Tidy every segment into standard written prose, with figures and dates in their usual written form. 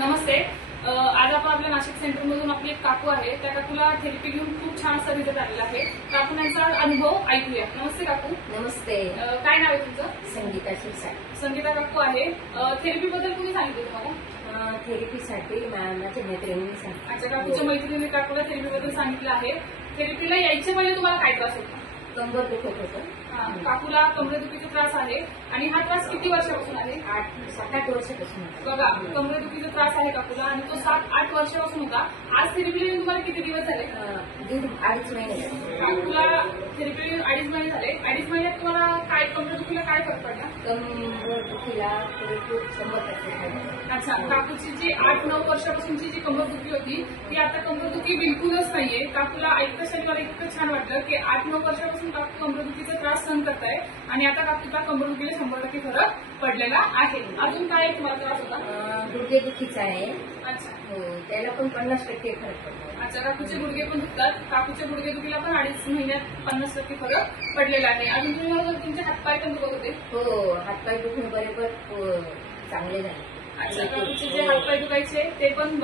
नमस्ते. आज आपण आपल्या नाशिक सेंटरमधून आपली एक काकू आहे, त्या काकूला थेरपी घेऊन खूप छान असा रिझल्ट आलेला आहे. तर आपण यांचा अनुभव ऐकूया. नमस्ते काकू. नमस्ते. काय नाव आहे तुमचं? संगीता शिरसाट. संगीता काकू आहे. थेरपी बद्दल कुणी सांगितलं तुम्हाला? थेरपीसाठी माझ्या मैत्रिणींनी सांगितलं. अच्छा, काकूच्या मैत्रिणीने काकूला थेरपी बद्दल सांगितलं आहे. थेरपीला यायच्या पहिले तुम्हाला काय त्रास होता? कंबर दुखत होतं. काकूला कमरेदुखीचा त्रास आहे. आणि हा त्रास किती वर्षापासून आहे? 7-8 वर्षापासून होता. बघा, कमरेदुखीचा त्रास आहे काकूला आणि तो 7-8 वर्षापासून होता. आज थेरपीला तुम्हाला किती दिवस झाले? 2-2.5 महिने झाले. काकूला थेरपी 2.5 महिने झाले. 2.5 महिन्यात तुम्हाला काय कमरेदुखीला काय फरक पडला? कंबर दुखीला पुरेपूर 100% झालं. अच्छा, काकूची जी 8-9 वर्षापासूनची जी कंबरदुखी होती ती आता कंबरदुखी बिलकुलच नाहीये. काकूला ऐकता शरीराला इतकं छान वाटलं की 8-9 वर्षापासून काकू कंबरदुखीचा त्रास सहन करताय आणि आता काकूचा कंबरदुखीला 100% फरक पडलेला आहे. अजून काय तुम्हाला त्रास होता? गुडघेदुखीचा आहे. अच्छा, हो, त्याला पण 50% फरक पडला. अच्छा, काकूचे गुडघे पण दुखतात. काकूच्या गुडघेदुखीला पण 2.5 महिन्यात 50% फरक पडलेला आहे. अजून तुम्ही मला तुमचे हातपाय पण दुखत होते? हो, हातपाय दुखून बरेच चांगले झाले. अच्छा, काकूचे जे हातपाय दुखायचे ते पण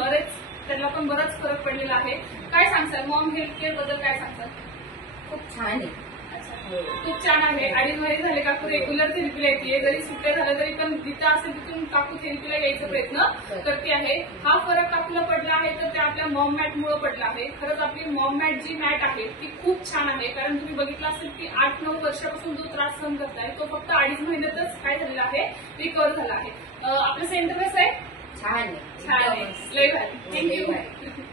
त्याला पण बराच फरक पडलेला आहे. काय सांगतात मॉम हेल्थ केअर बद्दल? काय सांगतात? खूप छान आहे. अच्छा, खूप छान आहे. 2.5 महिने झाले काकू रेग्युलर थेरपीला येते. जरी सुट्ट्या झाल्या तरी पण जिथं असेल तिथून काकू थेरपीला यायचा प्रयत्न करते आहे. हा फरक काकूला पडला आहे तर ते आपल्या मॉम मॅटमुळे पडला आहे. खरंच आपली मॉम मॅट जी मॅट आहे ती खूप छान आहे. कारण तुम्ही बघितलं असेल की 8-9 वर्षापासून जो त्रास सहन करताय तो फक्त 2.5 महिन्यातच काय झालेला आहे, रिकव्हर झाला आहे. आपलं सेंटर कसं आहे? छान आहे. छान आहे. लय भारी. थँक्यू.